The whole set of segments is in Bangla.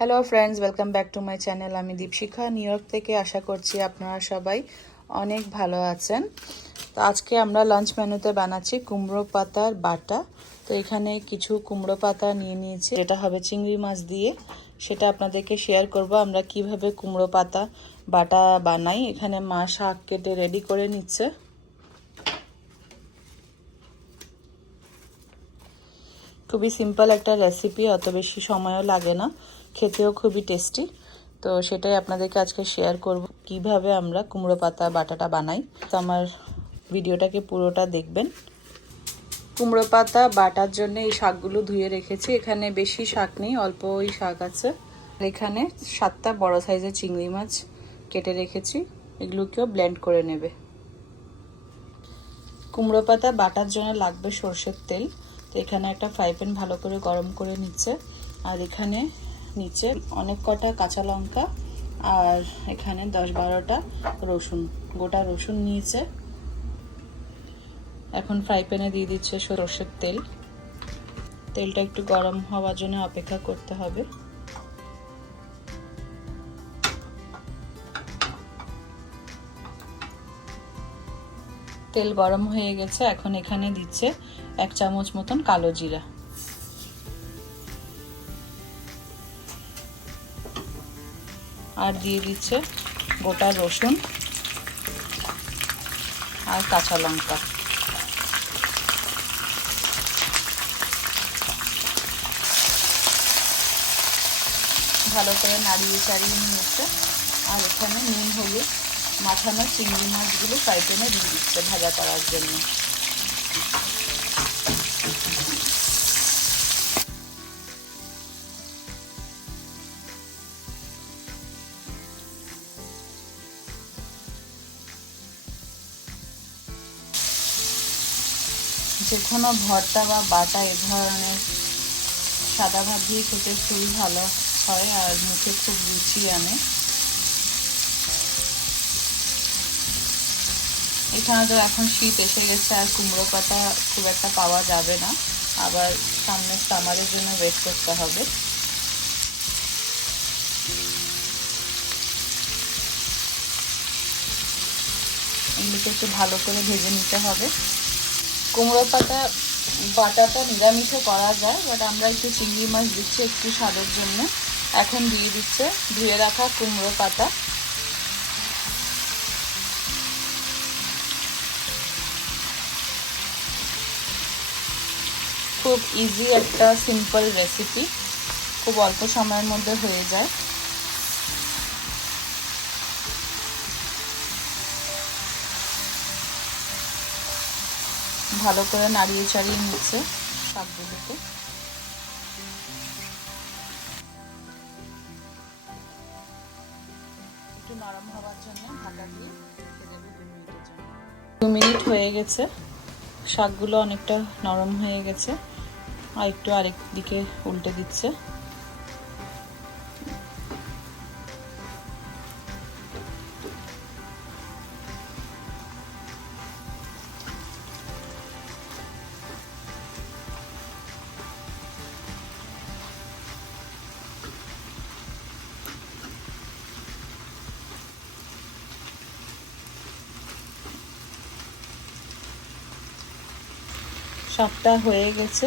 Hello friends, welcome back to my channel. আমি দীপশিখা, নিউ ইয়র্ক থেকে। আশা করছি আপনারা সবাই অনেক ভালো আছেন। তো আজকে আমরা লাঞ্চ মেনুতে বানাচ্ছি কুমড়ো পাতার বাটা। তো এখানে কিছু কুমড়ো পাতা নিয়ে নিয়েছি, যেটা হবে চিংড়ি মাছ দিয়ে। সেটা আপনাদেরকে শেয়ার করব আমরা কিভাবে কুমড়ো পাতা বাটা বানাই। এখানে মা শাক কেটে রেডি করে নিচ্ছে। খুবই সিম্পল একটা রেসিপি, অত বেশি সময়ও লাগে না, খেতেও খুবই টেস্টি। তো সেটাই আপনাদেরকে আজকে শেয়ার করব কিভাবে আমরা কুমড়ো পাতা বাটাটা বানাই। তো আমার ভিডিওটাকে পুরোটা দেখবেন। কুমড়ো পাতা বাটার জন্য এই শাকগুলো ধুয়ে রেখেছি। এখানে বেশি শাক নেই, অল্পই শাক আছে। এখানে 7টা বড় সাইজের চিংড়ি মাছ কেটে রেখেছি, এগুলোকেও ব্লেন্ড করে নেবে। কুমড়ো পাতা বাটার জন্য লাগবে সরষের তেল। তো এখানে একটা ফ্রাই প্যান ভালো করে গরম করে নিচ্ছে, আর এখানে নিচে অনেক কটা কাঁচা লঙ্কা, আর এখানে 10-12টা রসুন, গোটা রসুন নিয়েছে। এখন ফ্রাই প্যানে দিয়ে দিচ্ছে সরষের তেল। তেলটা একটু গরম হওয়ার জন্য অপেক্ষা করতে হবে। তেল গরম হয়ে গেছে, এখন এখানে দিচ্ছে 1 চামচ মতন কালো জিরা, আর দিয়ে দিচ্ছে গোটা রসুন আর কাঁচা লঙ্কা। ভালো করে নাড়িয়ে চাড়িয়ে নিয়েছে, আর এখানে নুন হলুদ মাখানো চিংড়ি মাছগুলো ফ্রাই প্যানে দিয়ে দিচ্ছে ভাজা করার জন্য। যে কোনো ভর্তা বা বাটা এ ধরনের সাদা ভাত দিয়ে খেতে খুবই ভালো হয়, আর মুখে খুব রুচি আনে। এখানে তো এখন শীত এসে গেছে, আর কুমড়ো পাতা খুব একটা পাওয়া যাবে না, আবার সামনে সামারের জন্য ওয়েট করতে হবে। এগুলোকে একটু ভালো করে ভেজে নিতে হবে। কুমড়ো পাতা বাটাটা নিরামিষও করা যায়, বাট আমরা একটু চিংড়ি মাছ দিচ্ছি একটু স্বাদের জন্য। এখন দিয়ে দিচ্ছে ধুয়ে রাখা কুমড়ো পাতা। খুব ইজি একটা সিম্পল রেসিপি, খুব অল্প সময়ের মধ্যে হয়ে যায়। ভালো করে নাড়িয়ে চাড়িয়ে নিচ্ছে শাকগুলোকে। একটু নরম হওয়ার জন্য ঢাকা দিয়ে রেখে দেবো 2 মিনিটের জন্য। 2 মিনিট হয়ে গেছে, শাকগুলো অনেকটা নরম হয়ে গেছে, আর একটু আরেক দিকে উল্টে দিচ্ছে। শাকটা হয়ে গেছে,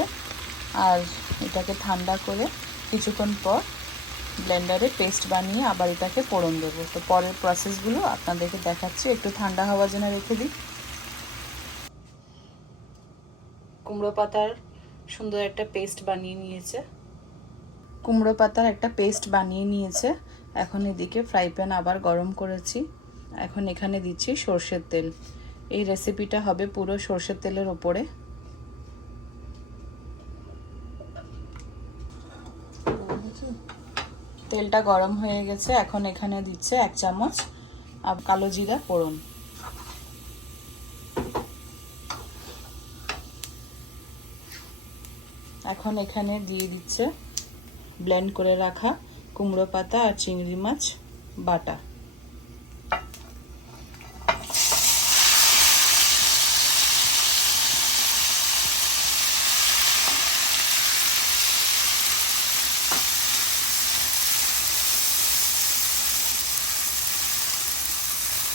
আর এটাকে ঠান্ডা করে কিছুক্ষণ পর ব্লেন্ডারে পেস্ট বানিয়ে আবার এটাকে ফোড়ন দেবো। তো পরের প্রসেসগুলো আপনাদেরকে দেখাচ্ছি, একটু ঠান্ডা হওয়ার জন্য রেখে দিই। কুমড়ো পাতার সুন্দর একটা পেস্ট বানিয়ে নিয়েছে। এখন এদিকে ফ্রাই প্যান আবার গরম করেছি, এখন এখানে দিচ্ছি সর্ষের তেল। এই রেসিপিটা হবে পুরো সর্ষের তেলের ওপরে। তেলটা গরম হয়ে গেছে, এখন এখানে দিচ্ছে 1 চামচ কালো জিরা ফোড়ন। এখন এখানে দিয়ে দিচ্ছে ব্লেন্ড করে রাখা কুমড়ো পাতা আর চিংড়ি মাছ বাটা।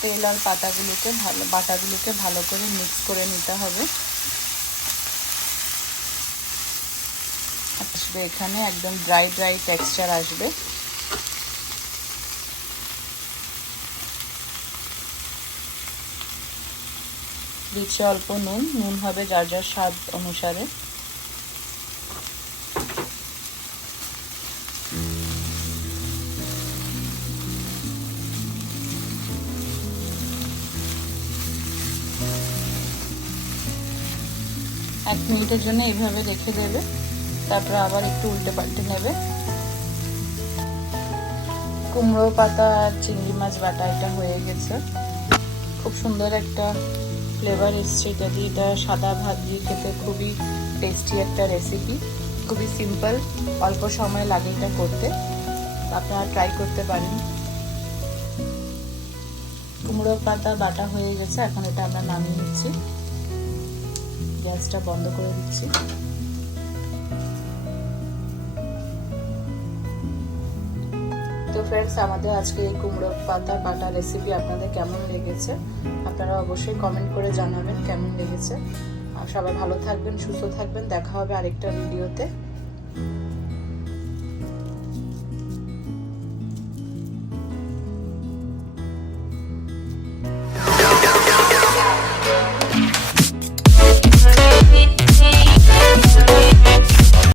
তেল আর বাটাগুলোকে ভালো করে মিক্স করে নিতে হবে। আসবে এখানে একদম ড্রাই টেক্সচার আসবে। দিচ্ছি অল্প নুন হবে যার যার স্বাদ অনুসারে। এক মিনিটের জন্য এইভাবে রেখে দেবে, তারপর আবার একটু উল্টে পাল্টে নেবে। কুমড়ো পাতা আর চিংড়ি মাছ বাটা এটা হয়ে গেছে। খুব সুন্দর একটা ফ্লেভার এসছে এটা দিয়ে। এটা সাদা ভাত দিয়ে খেতে খুবই টেস্টি একটা রেসিপি, খুবই সিম্পল, অল্প সময় লাগে এটা করতে, আপনারা ট্রাই করতে পারেন। কুমড়ো পাতা বাটা হয়ে গেছে, এখন এটা আমরা নামিয়ে নিচ্ছি, গ্যাসটা বন্ধ করে দিচ্ছি। তো ফ্রেন্ডস, আমাদের আজকে এই কুমড়ো পাতা বাটা রেসিপি আপনাদের কেমন লেগেছে আপনারা অবশ্যই কমেন্ট করে জানাবেন কেমন লেগেছে। আর সবাই ভালো থাকবেন, সুস্থ থাকবেন, দেখা হবে আরেকটা ভিডিওতে।